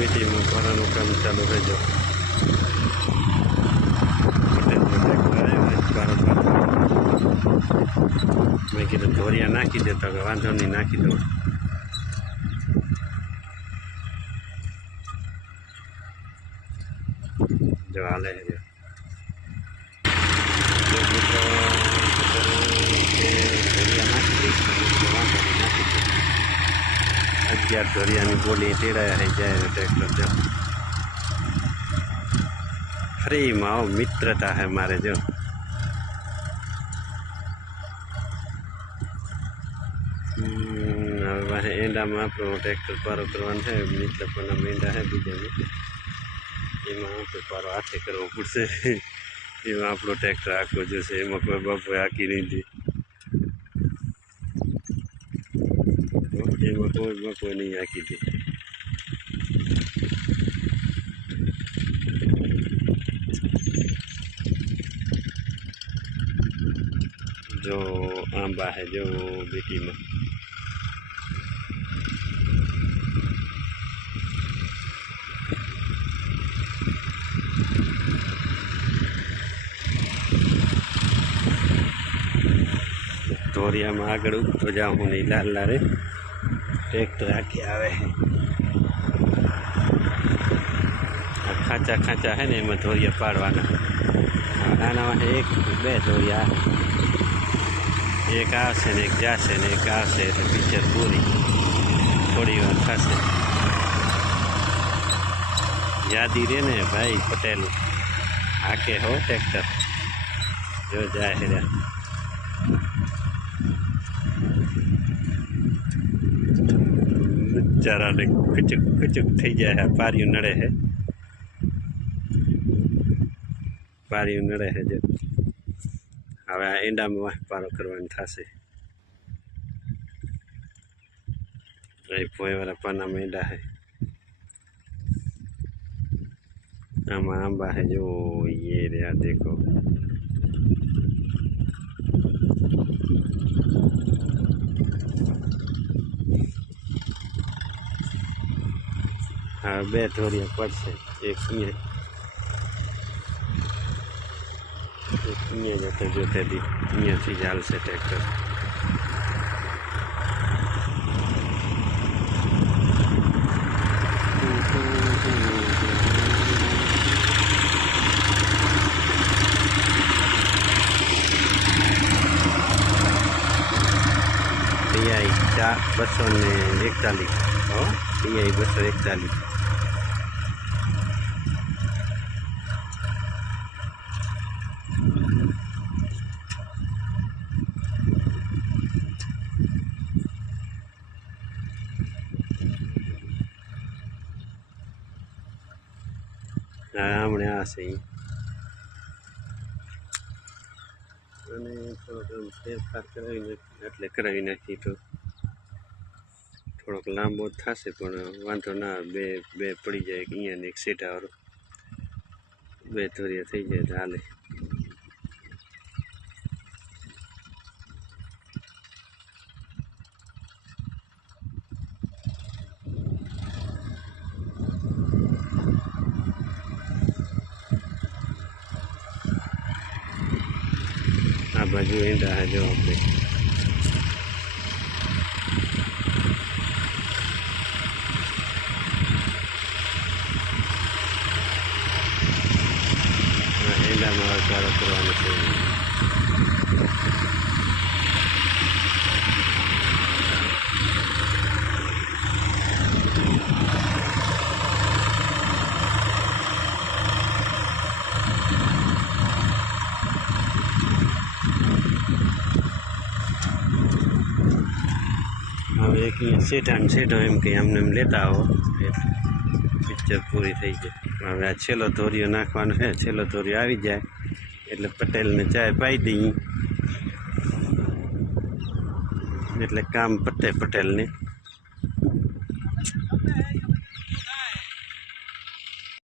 બીટીમાં ભરાનું કામ ચાલુ થઈ જાવ મેં કીધું ધોરિયા નાખી દેતો કે વાંધો નહીં નાખી દઉં જો હાલે છે अगियार धोरिया बोली तेरा है जाए ट्रैक्टर जो फ्री में आओ मित्रता है मारे जो एंडा में आप ट्रैक्टर पारो करवा है मतलब एंडा है बीजा में आप पारो हाथे करव पड़े आप ट्रैक्टर आखो जो है एम कोई बापू आकी नहीं थी कोई नहीं आकी थी जो आंबा है जो बेटी में धोरिया में आगे उठो जाऊँ नहीं लाल लारे ट्रैक्टर आके आवे है खाचा खाचा है ने धोरिया पाड़वाना आना एक बे धोरिया एक आवशे ने एक जाशे ने एक आवशे तो पिक्चर पूरी थोड़ी वार थशे यादी रे ने भाई पटेल आके हो ट्रैक्टर जो जाए है बेचारा ने खचुक खचुक थी जाए है पारियों नड़े है पारियों नड़े है जो हवे एंडा में पारो करवानी थशे पोए वाला पाना में एंडा है आमा आंबा है जो ये रहा देखो हाँ बे धोरिया पड़े एक जते जोते दी थी जाल से ट्रैक्टर DI 241 हो DI 241 हमने आ सही थोड़ा फेरफार करावी नाखी तो थोड़ोक लांबो थशे पण वांधो ना बे बे पड़ी जाए अहींया ने एक सेटा वाळो बे धोरिया थई जाए तो हाले आ बाजू एंडा है जो अपने एंडा में पारो करवानो छे एक सेठा एम कि आमने लेता हो पिक्चर पूरी थी जाए हमें आ छेल्लो धोरियो नाखवानो है छेल्लो धोरियो आवी जाए एटले पटेल ने चाय पाई दी एटले काम पते पटेल ने।